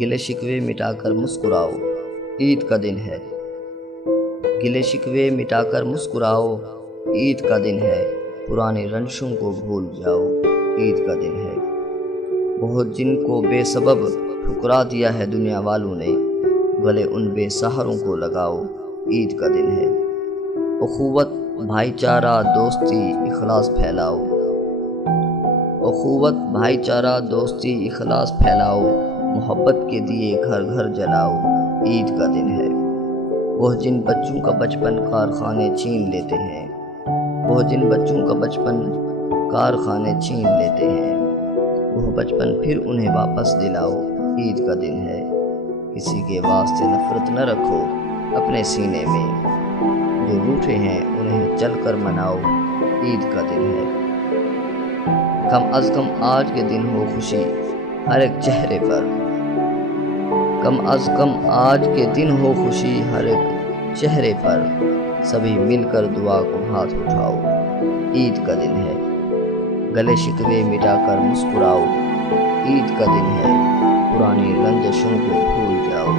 گلے شکوے مٹا کر مسکراؤ، عید کا دن ہے۔ گلے شکوے مٹا کر مسکراؤ، عید کا دن ہے۔ پرانے رنجشوں کو بھول جاؤ، عید کا دن ہے۔ بہت جن کو بے سبب ٹھکرا دیا ہے دنیا والوں نے، گلے ان بے سہاروں کو لگاؤ، عید کا دن ہے۔ اخوت، بھائی چارہ، دوستی، اخلاص پھیلاؤ۔ اخوت، بھائی چارہ، دوستی، اخلاص پھیلاؤ، محبت کے دیے گھر گھر جلاؤ، عید کا دن ہے۔ وہ جن بچوں کا بچپن کارخانے چھین لیتے ہیں، وہ جن بچوں کا بچپن کارخانے چھین لیتے ہیں، وہ بچپن پھر انہیں واپس دلاؤ، عید کا دن ہے۔ کسی کے واسطے نفرت نہ رکھو اپنے سینے میں، جو روٹھے ہیں انہیں چل کر مناؤ، عید کا دن ہے۔ کم از کم آج کے دن ہو خوشی ہر ایک چہرے پر، کم از کم آج کے دن ہو خوشی ہر ایک چہرے پر، سبھی مل کر دعا کو ہاتھ اٹھاؤ، عید کا دن ہے۔ گلے شکوے مٹا کر مسکراؤ، عید کا دن ہے۔ پرانی رنجشوں کو بھول جاؤ،